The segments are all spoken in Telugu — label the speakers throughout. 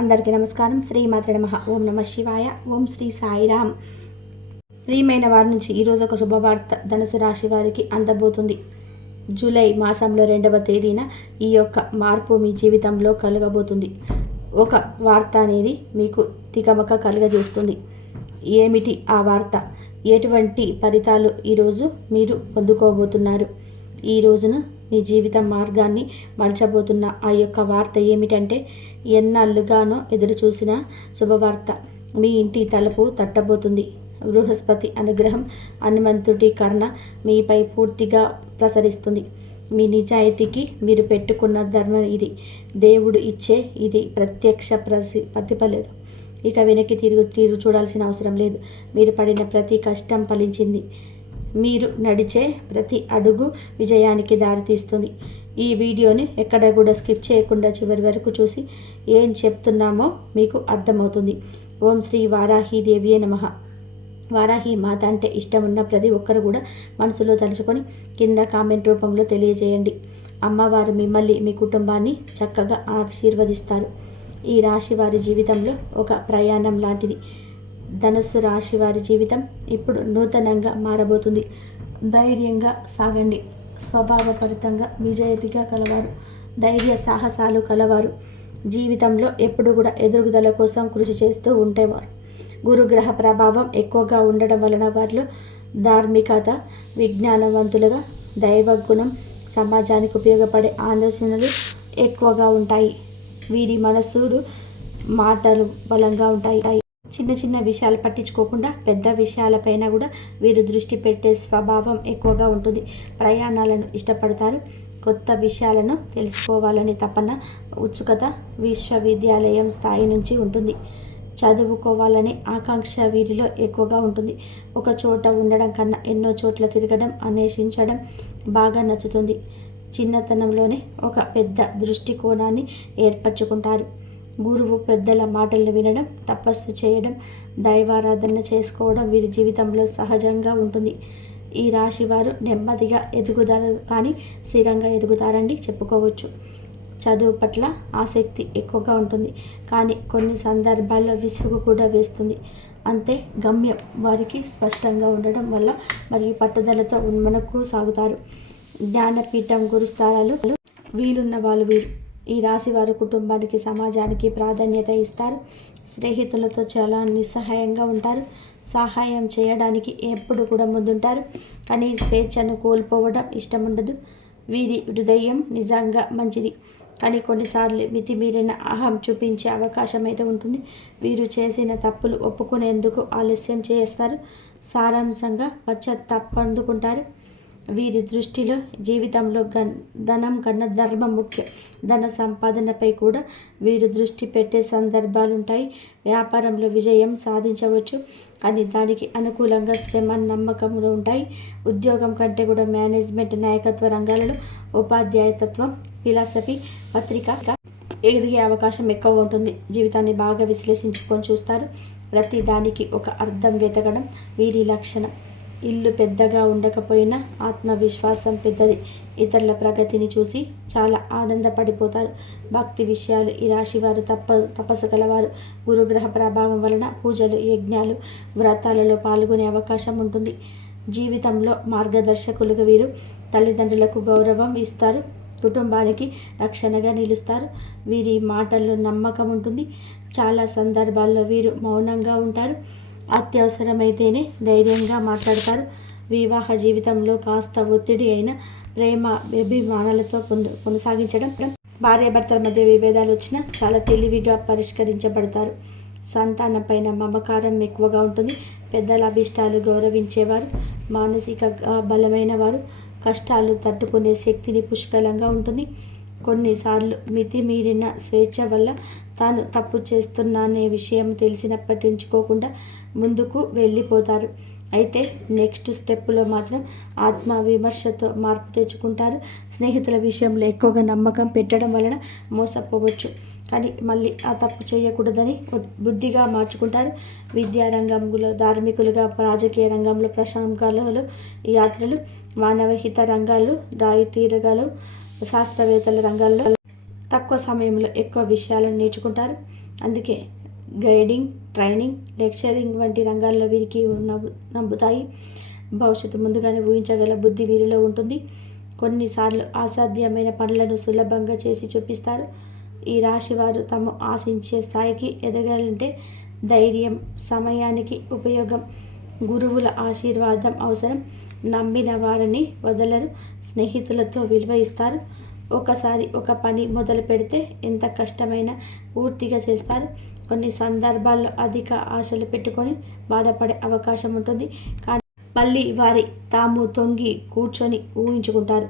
Speaker 1: అందరికీ నమస్కారం. శ్రీ మాత్ర నమ. ఓం నమ శివాయ. ఓం శ్రీ సాయిరామ్ ప్రియమైన వారి నుంచి ఈరోజు ఒక శుభవార్త ధనుసు రాశి వారికి అందబోతుంది. జూలై మాసంలో రెండవ తేదీన ఈ యొక్క మార్పు మీ జీవితంలో కలగబోతుంది. ఒక వార్త అనేది మీకు తికమక కలుగజేస్తుంది. ఏమిటి ఆ వార్త? ఎటువంటి ఫలితాలు ఈరోజు మీరు పొందుకోబోతున్నారు? ఈ రోజున మీ జీవిత మార్గాన్ని మలచబోతున్న ఆ యొక్క వార్త ఏమిటంటే ఎన్నాళ్ళుగానో ఎదురు చూసిన శుభవార్త. మీ ఇంటి తలుపు తట్టబోతుంది. బృహస్పతి అనుగ్రహం హనుమంతుడి కర్ణ మీపై పూర్తిగా ప్రసరిస్తుంది. మీ నిజాయితీకి మీరు పెట్టుకున్న ధర్మం ఇది. దేవుడు ఇచ్చే ఇది ప్రత్యక్ష ప్రసి ప్రతిఫలేదు. ఇక వెనక్కి తిరుగు తీరు చూడాల్సిన అవసరం లేదు. మీరు పడిన ప్రతి కష్టం ఫలించింది. మీరు నడిచే ప్రతి అడుగు విజయానికి దారితీస్తుంది. ఈ వీడియోని ఎక్కడ కూడా స్కిప్ చేయకుండా చివరి వరకు చూసి ఏం చెప్తున్నామో మీకు అర్థమవుతుంది. ఓం శ్రీ వారాహీదేవియే నమ. వారాహి మాత అంటే ఇష్టం ఉన్న ప్రతి ఒక్కరు కూడా మనసులో తలుచుకొని కింద కామెంట్ రూపంలో తెలియజేయండి. అమ్మవారు మిమ్మల్ని మీ కుటుంబాన్ని చక్కగా ఆశీర్వదిస్తారు. ఈ రాశి వారి జీవితంలో ఒక ప్రయాణం లాంటిది. ధనస్సు రాశి వారి జీవితం ఇప్పుడు నూతనంగా మారబోతుంది. ధైర్యంగా సాగండి. స్వభావపరితంగా విజయతిగా కలవారు. ధైర్య సాహసాలు కలవారు. జీవితంలో ఎప్పుడు కూడా ఎదురుగుదల కోసం కృషి చేస్తూ ఉండేవారు. గురుగ్రహ ప్రభావం ఎక్కువగా ఉండడం వలన వారిలో ధార్మికత విజ్ఞానవంతులుగా దైవగుణం సమాజానికి ఉపయోగపడే ఆలోచనలు ఎక్కువగా ఉంటాయి. వీరి మనస్సులు మాటలు బలంగా ఉంటాయి. చిన్న చిన్న విషయాలు పట్టించుకోకుండా పెద్ద విషయాలపైన కూడా వీరు దృష్టి పెట్టే స్వభావం ఎక్కువగా ఉంటుంది. ప్రయాణాలను ఇష్టపడతారు. కొత్త విషయాలను తెలుసుకోవాలని తపన ఉత్సుకత విశ్వవిద్యాలయం స్థాయి నుంచి ఉంటుంది. చదువుకోవాలనే ఆకాంక్ష వీరిలో ఎక్కువగా ఉంటుంది. ఒక చోట ఉండడం కన్నా ఎన్నో చోట్ల తిరగడం అన్వేషించడం బాగా నచ్చుతుంది. చిన్నతనంలోనే ఒక పెద్ద దృష్టికోణాన్ని ఏర్పరచుకుంటారు. గురువు పెద్దల మాటలను వినడం తపస్సు చేయడం దైవారాధన చేసుకోవడం వీరి జీవితంలో సహజంగా ఉంటుంది. ఈ రాశి వారు నెమ్మదిగా ఎదుగుదల కానీ స్థిరంగా ఎదుగుతారని చెప్పుకోవచ్చు. చదువు పట్ల ఆసక్తి ఎక్కువగా ఉంటుంది. కానీ కొన్ని సందర్భాల్లో విసుగు కూడా వేస్తుంది. అంతే గమ్యం వారికి స్పష్టంగా ఉండడం వల్ల మరియు పట్టుదలతో మనకు సాగుతారు. జ్ఞానపీఠం గురుస్థానాలు వీలున్న వాళ్ళు వీరు. ఈ రాశి వారు కుటుంబానికి సమాజానికి ప్రాధాన్యత ఇస్తారు. స్నేహితులతో చాలా నిస్సహాయంగా ఉంటారు. సహాయం చేయడానికి ఎప్పుడు కూడా ముందుంటారు. కానీ స్వేచ్ఛను కోల్పోవడం ఇష్టం ఉండదు వీరి హృదయం నిజంగా మంచిది. కానీ కొన్నిసార్లు మితిమీరిన అహం చూపించే అవకాశం అయితే ఉంటుంది. వీరు చేసిన తప్పులు ఒప్పుకునేందుకు ఆలస్యం చేస్తారు. సారాంశంగా పశ్చాత్తాపందుకుంటారు వీరి దృష్టిలో జీవితంలో గన్ ధనం కన్నా ధర్మం ముఖ్యం. ధన సంపాదనపై కూడా వీరు దృష్టి పెట్టే సందర్భాలు ఉంటాయి వ్యాపారంలో విజయం సాధించవచ్చు. కానీ దానికి అనుకూలంగా శ్రమ నమ్మకములు ఉంటాయి. ఉద్యోగం కంటే కూడా మేనేజ్మెంట్ నాయకత్వ రంగాలలో ఉపాధ్యాయతత్వం ఫిలాసఫీ పత్రిక ఎదిగే అవకాశం ఎక్కువ ఉంటుంది. జీవితాన్ని బాగా విశ్లేషించుకొని చూస్తారు. ప్రతి దానికి ఒక అర్థం వెతకడం వీరి లక్షణం. ఇల్లు పెద్దగా ఉండకపోయినా ఆత్మవిశ్వాసం పెద్దది. ఇతరుల ప్రగతిని చూసి చాలా ఆనందపడిపోతారు. భక్తి విషయాలు ఈ రాశి వారు తప్ప తపస్సు గలవారు. గురుగ్రహ ప్రభావం వలన పూజలు యజ్ఞాలు వ్రతాలలో పాల్గొనే అవకాశం ఉంటుంది. జీవితంలో మార్గదర్శకులుగా వీరు తల్లిదండ్రులకు గౌరవం ఇస్తారు. కుటుంబానికి రక్షణగా నిలుస్తారు. వీరి మాటల్లో నమ్మకం ఉంటుంది. చాలా సందర్భాల్లో వీరు మౌనంగా ఉంటారు. అత్యవసరమైతేనే ధైర్యంగా మాట్లాడతారు. వివాహ జీవితంలో కాస్త ఒత్తిడి అయిన ప్రేమ అభిమానాలతో కొనసాగించడం భార్యాభర్తల మధ్య విభేదాలు వచ్చినా చాలా తెలివిగా పరిష్కరించబడతారు. సంతానపైన మమకారం ఎక్కువగా ఉంటుంది. పెద్దల అభిష్టాలు గౌరవించేవారు మానసిక బలమైన వారు కష్టాలు తట్టుకునే శక్తిని పుష్కలంగా ఉంటుంది. కొన్నిసార్లు మితిమీరిన స్వేచ్ఛ వల్ల తాను తప్పు చేస్తున్నానే విషయం తెలిసినప్పటించుకోకుండా ముందుకు వెళ్ళిపోతారు. అయితే నెక్స్ట్ స్టెప్లో మాత్రం ఆత్మ విమర్శతో మార్పు తెచ్చుకుంటారు. స్నేహితుల విషయంలో ఎక్కువగా నమ్మకం పెట్టడం వలన మోసపోవచ్చు. కానీ మళ్ళీ ఆ తప్పు చేయకూడదని బుద్ధిగా మార్చుకుంటారు. విద్యారంగంలో ధార్మికులుగా రాజకీయ రంగంలో ప్రసంగాలు యాత్రలు మానవహిత రంగాలు రాయి తీరగాలు శాస్త్రవేత్తల రంగాల్లో తక్కువ సమయంలో ఎక్కువ విషయాలను నేర్చుకుంటారు. అందుకే గైడింగ్ ట్రైనింగ్ లెక్చరింగ్ వంటి రంగాల్లో వీరికి నమ్ముతాయి భవిష్యత్తు ముందుగానే ఊహించగల బుద్ధి వీరిలో ఉంటుంది. కొన్నిసార్లు అసాధ్యమైన పనులను సులభంగా చేసి చూపిస్తారు. ఈ రాశి వారు తాము ఆశించే స్థాయికి ఎదగాలంటే ధైర్యం సమయానికి ఉపయోగం గురువుల ఆశీర్వాదం అవసరం. నమ్మిన వారిని వదలరు స్నేహితులతో విలువ ఇస్తారు. ఒకసారి ఒక పని మొదలు పెడితే ఎంత కష్టమైనా పూర్తిగా చేస్తారు. కొన్ని సందర్భాల్లో అధిక ఆశలు పెట్టుకొని బాధపడే అవకాశం ఉంటుంది. కానీ మళ్ళీ వారి తాము తొంగి కూర్చొని ఊహించుకుంటారు.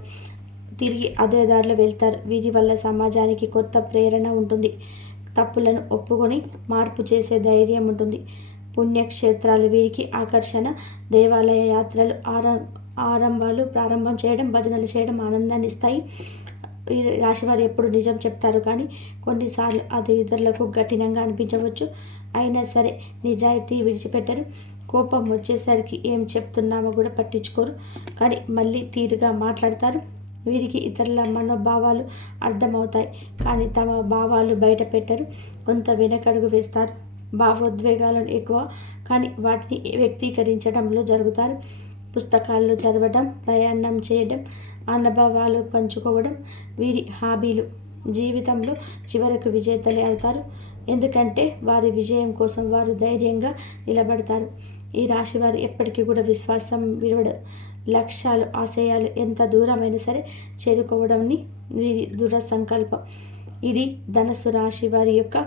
Speaker 1: తిరిగి అదే దారిలో వెళ్తారు. వీరి వల్ల సమాజానికి కొత్త ప్రేరణ ఉంటుంది. తప్పులను ఒప్పుకొని మార్పు చేసే ధైర్యం ఉంటుంది. పుణ్యక్షేత్రాలు వీరికి ఆకర్షణ. దేవాలయ యాత్రలు ఆర ఆరంభాలు ప్రారంభం చేయడం భజనలు చేయడం ఆనందాన్ని ఇస్తాయి. ఈ రాశివారు ఎప్పుడు నిజం చెప్తారు కానీ కొన్నిసార్లు అది ఇతరులకు కఠినంగా అనిపించవచ్చు. అయినా సరే నిజాయితీ విడిచిపెట్టరు. కోపం వచ్చేసరికి ఏం చెప్తున్నామో కూడా పట్టించుకోరు. కానీ మళ్ళీ తీరుగా మాట్లాడతారు. వీరికి ఇతరుల మనోభావాలు అర్థమవుతాయి. కానీ తమ భావాలు బయట పెట్టరు కొంత వెనకడుగు వేస్తారు. భావోద్వేగాలను ఎక్కువ కానీ వాటిని వ్యక్తీకరించడంలో జరుగుతారు. పుస్తకాల్లో చదవడం ప్రయాణం చేయడం అనుభవాలు పంచుకోవడం వీరి హాబీలు. జీవితంలో చివరకు విజేతలే అవుతారు. ఎందుకంటే వారి విజయం కోసం వారు ధైర్యంగా నిలబడతారు. ఈ రాశి వారు ఎప్పటికీ కూడా విశ్వాసం విడవడు లక్ష్యాలు ఆశయాలు ఎంత దూరమైనా సరే చేరుకోవడంని వీరి దృఢ సంకల్పం. ఇది ధనస్సు రాశి వారి యొక్క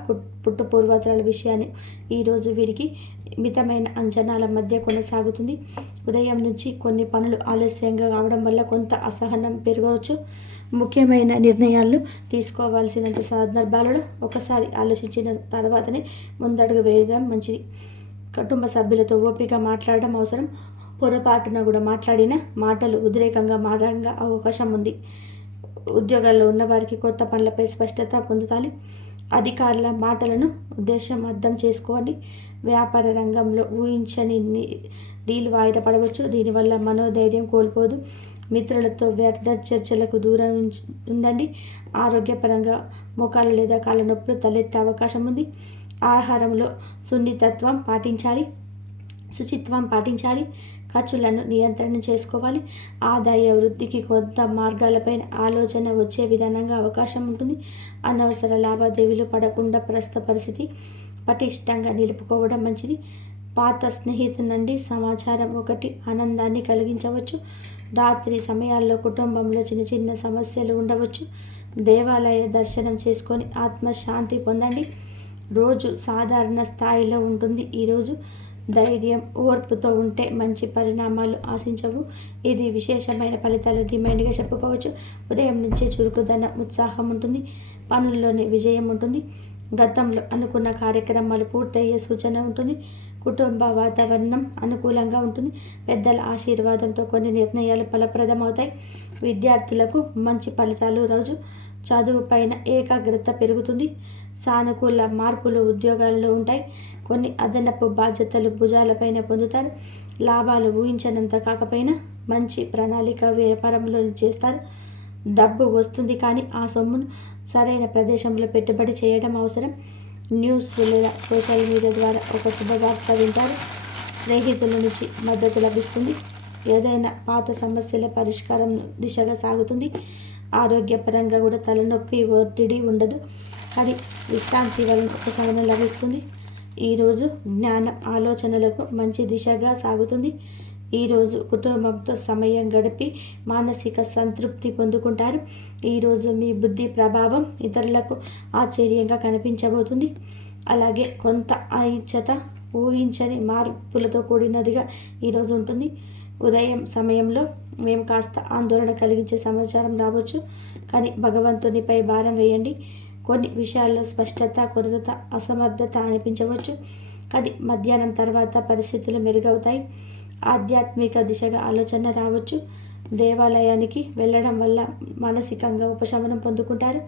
Speaker 1: పుట్టు పూర్వతరాల విషయాన్ని ఈరోజు వీరికి మితమైన అంచనాల మధ్య కొనసాగుతుంది. ఉదయం నుంచి కొన్ని పనులు ఆలస్యంగా కావడం వల్ల కొంత అసహనం పెరగవచ్చు. ముఖ్యమైన నిర్ణయాలు తీసుకోవాల్సినంత సందర్భాలలో ఒకసారి ఆలోచించిన తర్వాతనే ముందడుగు వేయడం మంచిది. కుటుంబ సభ్యులతో ఓపిక మాట్లాడడం అవసరం. పొరపాటున కూడా మాట్లాడిన మాటలు ఉద్రేకంగా మారంగా అవకాశం ఉంది. ఉద్యోగాల్లో ఉన్నవారికి కొత్త పనులపై స్పష్టత పొందుతాలి. అధికారుల మాటలను ఉద్దేశం అర్థం చేసుకోవాలి. వ్యాపార రంగంలో ఊహించని డీల్ వాయిదా పడవచ్చు. దీనివల్ల మనోధైర్యం కోల్పోదు. మిత్రులతో వ్యర్థ చర్చలకు దూరం ఉండండి. ఆరోగ్యపరంగా మోకాలు లేదా కాళ్ళ నొప్పులు తలెత్తే అవకాశం ఉంది. ఆహారంలో సున్నితత్వం పాటించాలి. శుచిత్వం పాటించాలి. ఖర్చులను నియంత్రణ చేసుకోవాలి. ఆదాయ వృద్ధికి కొత్త మార్గాలపైన ఆలోచన వచ్చే విధానంగా అవకాశం ఉంటుంది. అనవసర లావాదేవీలు పడకుండా ప్రస్తుత పరిస్థితి పటిష్టంగా నిలుపుకోవడం మంచిది. పాత స్నేహితు నుండి సమాచారం ఒకటి ఆనందాన్ని కలిగించవచ్చు. రాత్రి సమయాల్లో కుటుంబంలో చిన్న చిన్న సమస్యలు ఉండవచ్చు. దేవాలయ దర్శనం చేసుకొని ఆత్మశాంతి పొందండి. రోజు సాధారణ స్థాయిలో ఉంటుంది. ఈరోజు ధైర్యం ఓర్పుతో ఉంటే మంచి పరిణామాలు ఆశించవు. ఇది విశేషమైన ఫలితాలు డిమాండ్గా చెప్పుకోవచ్చు. ఉదయం నుంచే చురుకుదనం ఉత్సాహం ఉంటుంది. పనుల్లోనే విజయం ఉంటుంది. గతంలో అనుకున్న కార్యక్రమాలు పూర్తయ్యే సూచన ఉంటుంది. కుటుంబ వాతావరణం అనుకూలంగా ఉంటుంది. పెద్దల ఆశీర్వాదంతో కొన్ని నిర్ణయాలు ఫలప్రదమవుతాయి. విద్యార్థులకు మంచి ఫలితాలు రోజు చదువు పైన ఏకాగ్రత పెరుగుతుంది. సానుకూల మార్పులు ఉద్యోగాల్లో ఉంటాయి. కొన్ని అదనపు బాధ్యతలు భుజాలపైన పొందుతారు. లాభాలు ఊహించనంత కాకపోయినా మంచి ప్రణాళిక వ్యాపారంలో చేస్తారు. డబ్బు వస్తుంది కానీ ఆ సొమ్మును సరైన ప్రదేశంలో పెట్టుబడి చేయడం అవసరం. న్యూస్ లేదా సోషల్ మీడియా ద్వారా ఒక శుభవార్త వింటారు. స్నేహితుల నుంచి మద్దతు లభిస్తుంది. ఏదైనా పాత సమస్యల పరిష్కారం దిశగా సాగుతుంది. ఆరోగ్యపరంగా కూడా తలనొప్పి ఒత్తిడి ఉండదు. అది విశ్రాంతి వలన ఉపశమనం లభిస్తుంది. ఈరోజు జ్ఞాన ఆలోచనలకు మంచి దిశగా సాగుతుంది. ఈరోజు కుటుంబంతో సమయం గడిపి మానసిక సంతృప్తి పొందుకుంటారు. ఈరోజు మీ బుద్ధి ప్రభావం ఇతరులకు ఆశ్చర్యంగా కనిపించబోతుంది. అలాగే కొంత ఐచ్ఛత ఊహించని మార్పులతో కూడినదిగా ఈరోజు ఉంటుంది. ఉదయం సమయంలో మేము కాస్త ఆందోళన కలిగించే సమాచారం రావచ్చు. కానీ భగవంతునిపై భారం వేయండి. కొన్ని విషయాల్లో స్పష్టత కొరత అసమర్థత అనిపించవచ్చు. కానీ మధ్యాహ్నం తర్వాత పరిస్థితులు మెరుగవుతాయి. ఆధ్యాత్మిక దిశగా ఆలోచన రావచ్చు. దేవాలయానికి వెళ్ళడం వల్ల మానసికంగా ఉపశమనం పొందుకుంటారు.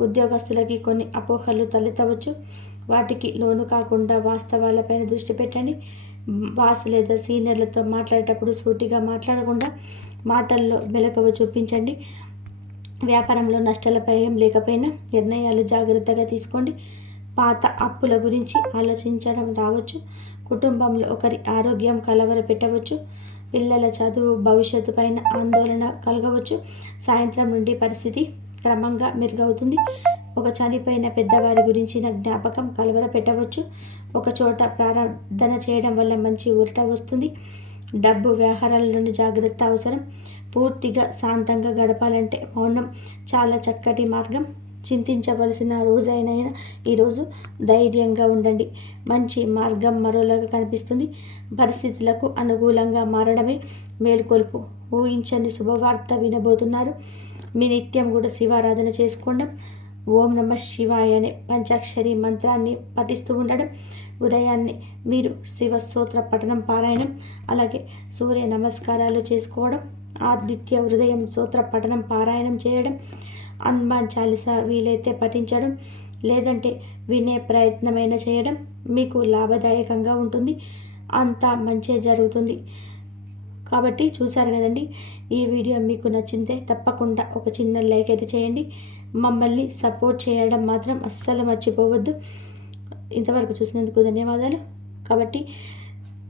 Speaker 1: ఉద్యోగస్తులకి కొన్ని అపోహలు తలెత్తవచ్చు. వాటికి లోను కాకుండా వాస్తవాలపైన దృష్టి పెట్టండి. బాస్ లేదా సీనియర్లతో మాట్లాడేటప్పుడు సూటిగా మాట్లాడకుండా మాటల్లో మెలకువ చూపించండి. వ్యాపారంలో నష్టాల భయం లేకపోయినా నిర్ణయాలు జాగ్రత్తగా తీసుకోండి. పాత అప్పుల గురించి ఆలోచించడం రావచ్చు. కుటుంబంలో ఒకరి ఆరోగ్యం కలవర పెట్టవచ్చు పిల్లల చదువు భవిష్యత్తు పైన ఆందోళన కలగవచ్చు. సాయంత్రం నుండి పరిస్థితి క్రమంగా మెరుగవుతుంది. ఒక చనిపోయిన పెద్దవారి గురించిన జ్ఞాపకం కలవర పెట్టవచ్చు ఒక చోట ప్రార్థన చేయడం వల్ల మంచి ఊరట వస్తుంది. డబ్బు వ్యవహారాలలోని జాగ్రత్త అవసరం. పూర్తిగా శాంతంగా గడపాలంటే మౌనం చాలా చక్కటి మార్గం. చింతించవలసిన రోజైనైనా ఈరోజు ధైర్యంగా ఉండండి. మంచి మార్గం మరోలాగా కనిపిస్తుంది. పరిస్థితులకు అనుకూలంగా మారడమే మేలుకొల్పు. ఊహించని శుభవార్త వినబోతున్నారు. మీ నిత్యం కూడా శివారాధన చేసుకోవడం ఓం నమ శివాయ అనే పంచాక్షరి మంత్రాన్ని పఠిస్తూ ఉండడం. ఉదయాన్నే మీరు శివస్తోత్ర పఠనం పారాయణం అలాగే సూర్య నమస్కారాలు చేసుకోవడం ఆదిత్య హృదయం సూత్ర పఠనం పారాయణం చేయడం హనుమాన్ చాలీస వీలైతే పఠించడం లేదంటే వినే ప్రయత్నమైన చేయడం మీకు లాభదాయకంగా ఉంటుంది. అంతా మంచి జరుగుతుంది. కాబట్టి చూసారు కదండి ఈ వీడియో మీకు నచ్చిందే తప్పకుండా ఒక చిన్న లైక్ అయితే చేయండి. మమ్మల్ని సపోర్ట్ చేయడం మాత్రం అస్సలు మర్చిపోవద్దు. ఇంతవరకు చూసినందుకు ధన్యవాదాలు. కాబట్టి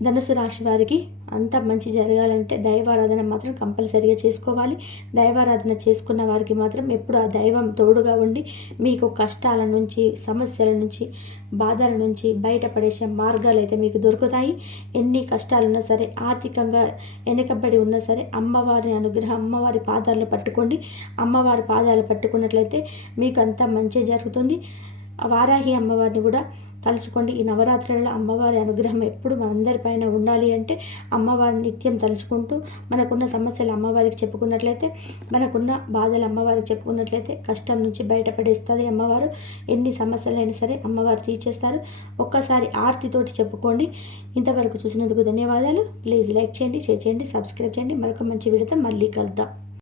Speaker 1: ధనుసు రాశి వారికి అంత మంచి జరగాలంటే దైవారాధన మాత్రం కంపల్సరీగా చేసుకోవాలి. దైవారాధన చేసుకున్న వారికి మాత్రం ఎప్పుడు ఆ దైవం తోడుగా ఉండి మీకు కష్టాల నుంచి సమస్యల నుంచి బాధల నుంచి బయటపడేసే మార్గాలు అయితే మీకు దొరుకుతాయి. ఎన్ని కష్టాలున్నా సరే ఆర్థికంగా వెనకబడి ఉన్నా సరే అమ్మవారి అనుగ్రహం అమ్మవారి పాదాలు పట్టుకోండి. అమ్మవారి పాదాలు పట్టుకున్నట్లయితే మీకు అంతా మంచి జరుగుతుంది. వారాహి అమ్మవారిని కూడా తలుచుకోండి. ఈ నవరాత్రులలో అమ్మవారి అనుగ్రహం ఎప్పుడు మనందరిపైన ఉండాలి అంటే అమ్మవారిని నిత్యం తలుచుకుంటూ మనకున్న సమస్యలు అమ్మవారికి చెప్పుకున్నట్లయితే మనకున్న బాధలు అమ్మవారికి చెప్పుకున్నట్లయితే కష్టం నుంచి బయటపడేస్తుంది అమ్మవారు. ఎన్ని సమస్యలైనా సరే అమ్మవారు తీర్చేస్తారు. ఒక్కసారి ఆర్తితోటి చెప్పుకోండి. ఇంతవరకు చూసినందుకు ధన్యవాదాలు. ప్లీజ్ లైక్ చేయండి షేర్ చేయండి సబ్స్క్రైబ్ చేయండి. మరొక మంచి వీడియోతో మళ్ళీ కలుద్దాం.